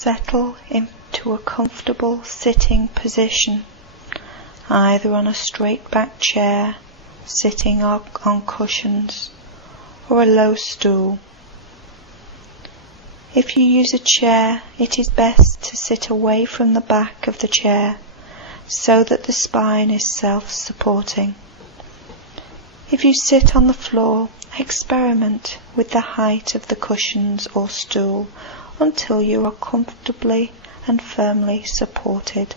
Settle into a comfortable sitting position, either on a straight back chair, sitting on cushions, or a low stool. If you use a chair, it is best to sit away from the back of the chair so that the spine is self-supporting. If you sit on the floor, experiment with the height of the cushions or stool until you are comfortably and firmly supported.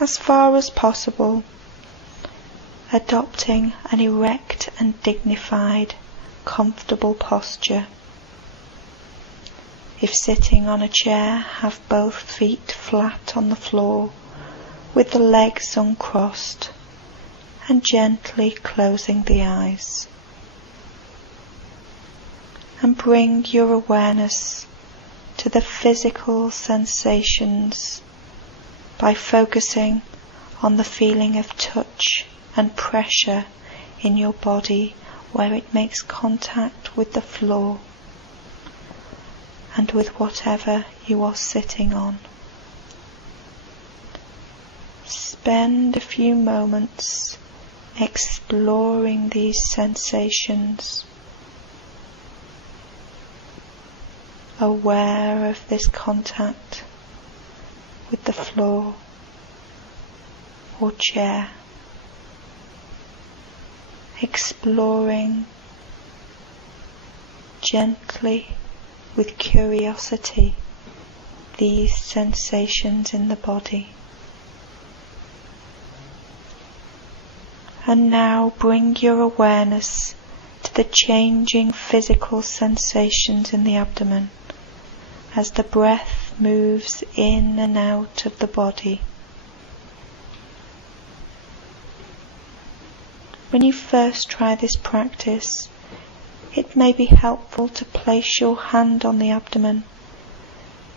As far as possible, adopting an erect and dignified, comfortable posture. If sitting on a chair, have both feet flat on the floor with the legs uncrossed and gently closing the eyes. And bring your awareness to the physical sensations by focusing on the feeling of touch and pressure in your body where it makes contact with the floor and with whatever you are sitting on. Spend a few moments exploring these sensations, aware of this contact with the floor or chair, exploring gently with curiosity these sensations in the body. And now bring your awareness to the changing physical sensations in the abdomen as the breath moves in and out of the body. When you first try this practice, it may be helpful to place your hand on the abdomen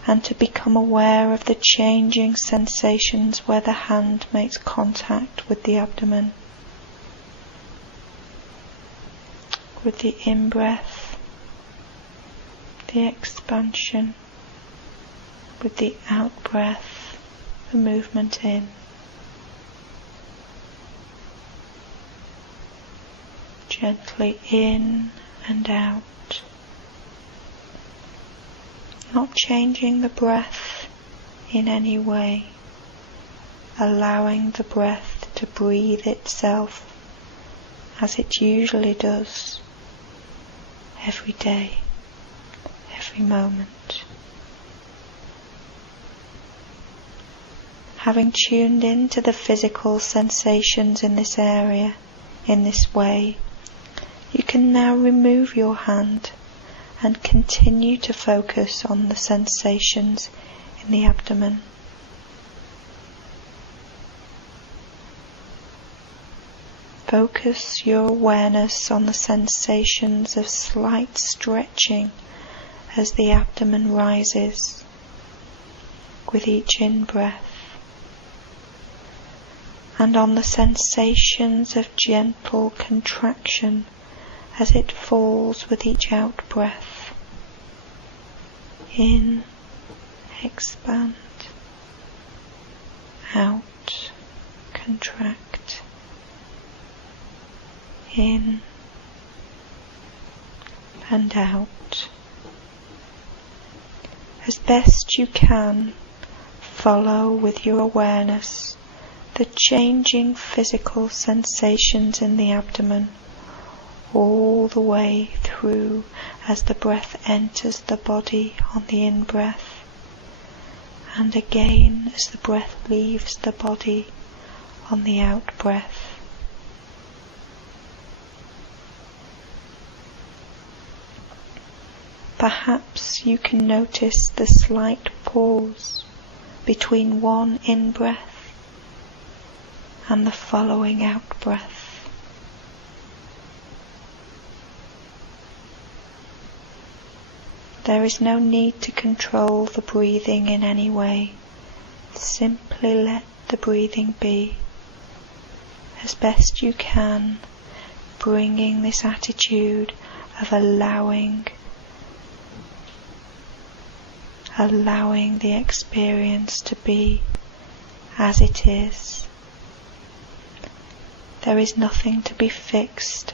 and to become aware of the changing sensations where the hand makes contact with the abdomen. With the in-breath, the expansion, with the out-breath, the movement in. Gently in and out, not changing the breath in any way, allowing the breath to breathe itself as it usually does. Every day, every moment. Having tuned into the physical sensations in this area, in this way, you can now remove your hand and continue to focus on the sensations in the abdomen. Focus your awareness on the sensations of slight stretching as the abdomen rises with each in-breath, and on the sensations of gentle contraction as it falls with each out-breath. In, expand, out, contract. In and out. As best you can, follow with your awareness the changing physical sensations in the abdomen all the way through as the breath enters the body on the in-breath, and again as the breath leaves the body on the out-breath. Perhaps you can notice the slight pause between one in-breath and the following out-breath. There is no need to control the breathing in any way. Simply let the breathing be as best you can, bringing this attitude of allowing allowing the experience to be as it is. There is nothing to be fixed,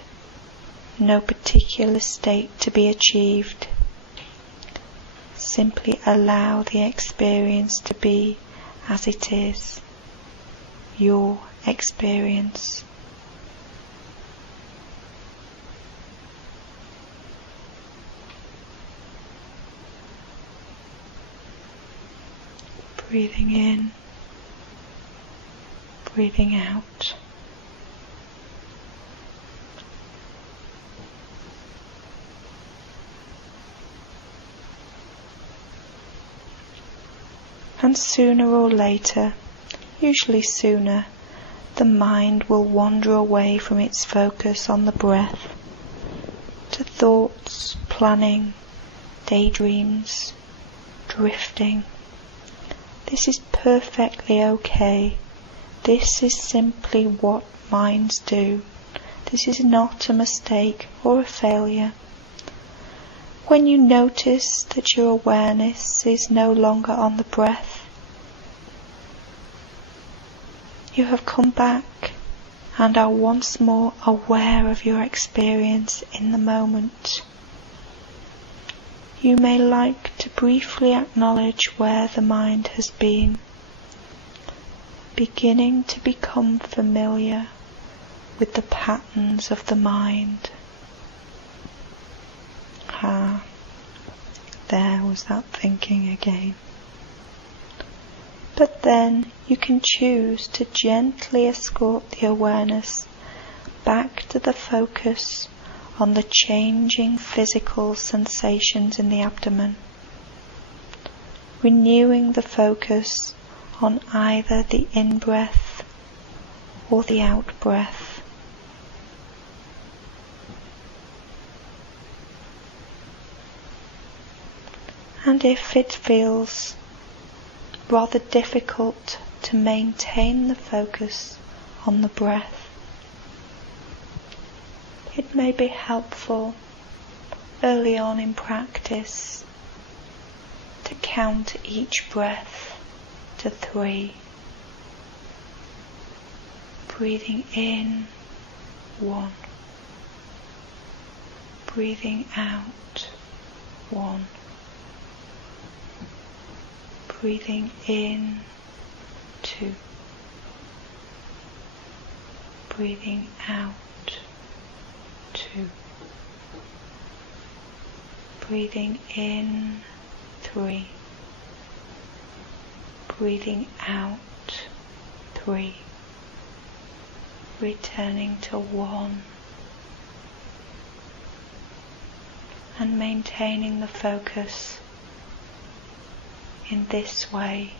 no particular state to be achieved. Simply allow the experience to be as it is, your experience. Breathing in, breathing out. And sooner or later, usually sooner, the mind will wander away from its focus on the breath to thoughts, planning, daydreams, drifting. This is perfectly okay. This is simply what minds do. This is not a mistake or a failure. When you notice that your awareness is no longer on the breath, you have come back and are once more aware of your experience in the moment. You may like to briefly acknowledge where the mind has been, beginning to become familiar with the patterns of the mind. There was that thinking again. But then you can choose to gently escort the awareness back to the focus on the changing physical sensations in the abdomen, renewing the focus on either the in-breath or the out-breath. And if it feels rather difficult to maintain the focus on the breath, it may be helpful early on in practice to count each breath to 3. Breathing in, 1. Breathing out, 1. Breathing in, 2. Breathing out, 2. Breathing in, 3. Breathing out, 3. Returning to 1. And maintaining the focus in this way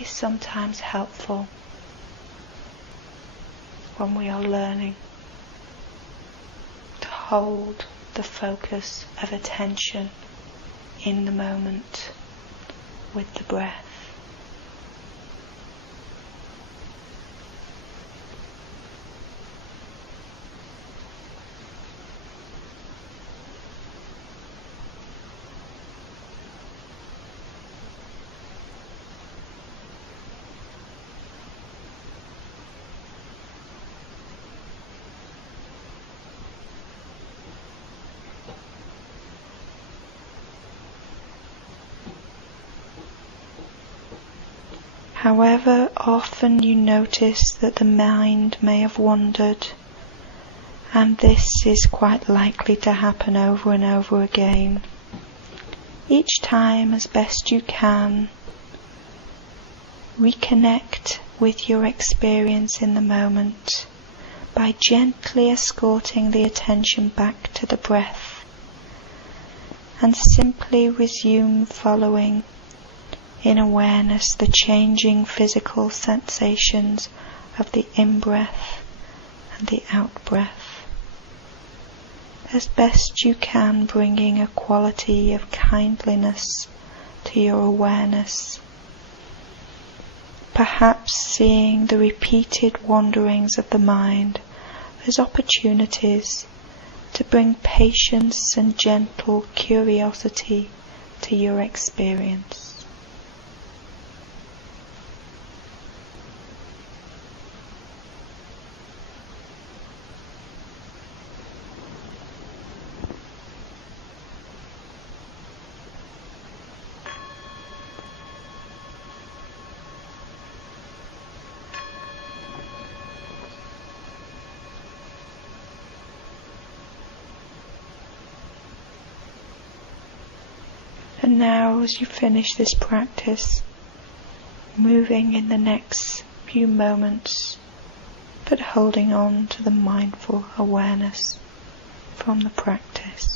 is sometimes helpful when we are learning to hold the focus of attention in the moment with the breath. However often you notice that the mind may have wandered, and this is quite likely to happen over and over again, each time as best you can, reconnect with your experience in the moment by gently escorting the attention back to the breath, and simply resume following in awareness the changing physical sensations of the in-breath and the out-breath, as best you can, bringing a quality of kindliness to your awareness, perhaps seeing the repeated wanderings of the mind as opportunities to bring patience and gentle curiosity to your experience. And now, as you finish this practice, moving in the next few moments, but holding on to the mindful awareness from the practice.